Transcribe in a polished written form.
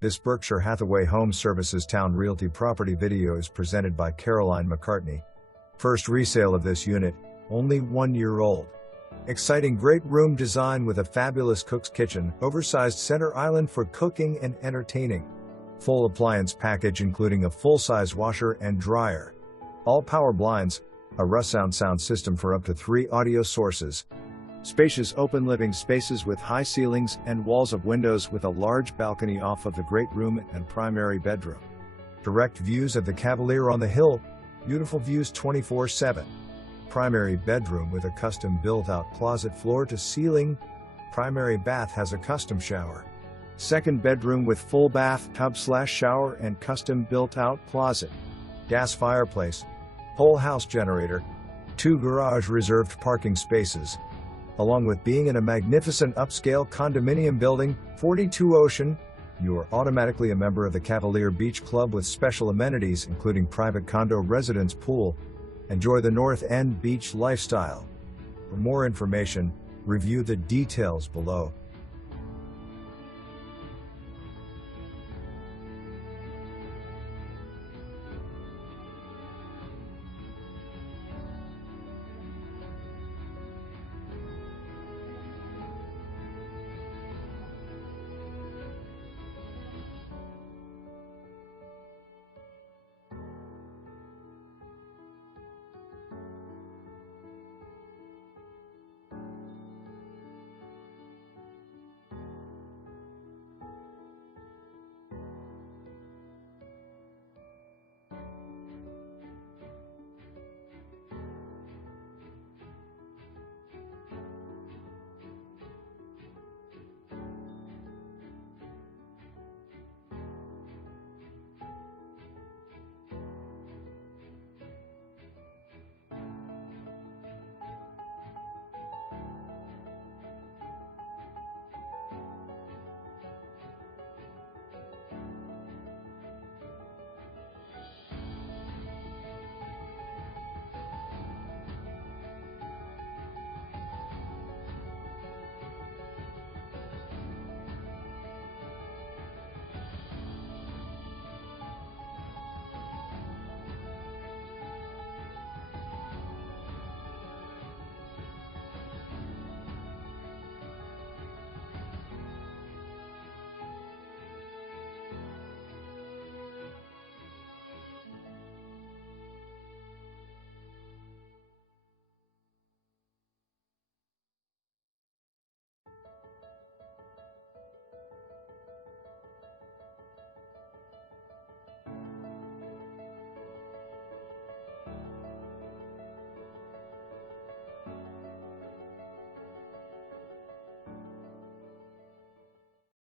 This Berkshire Hathaway HomeServices Towne Realty property video is presented by Caroline McCartney. First resale of this unit, only 1 year old. Exciting great room design with a fabulous cook's kitchen, oversized center island for cooking and entertaining. Full appliance package including a full-size washer and dryer. All power blinds, a Russound sound system for up to 3 audio sources. Spacious open living spaces with high ceilings and walls of windows with a large balcony off of the great room and primary bedroom. Direct views of the Cavalier on the hill, beautiful views 24/7. Primary bedroom with a custom built-out closet floor to ceiling. Primary bath has a custom shower. Second bedroom with full bath, tub/shower and custom built-out closet. Gas fireplace. Whole house generator. 2 garage reserved parking spaces. Along with being in a magnificent upscale condominium building, 42 Ocean, you are automatically a member of the Cavalier Beach Club with special amenities including private condo residence pool. Enjoy the North End beach lifestyle. For more information, review the details below.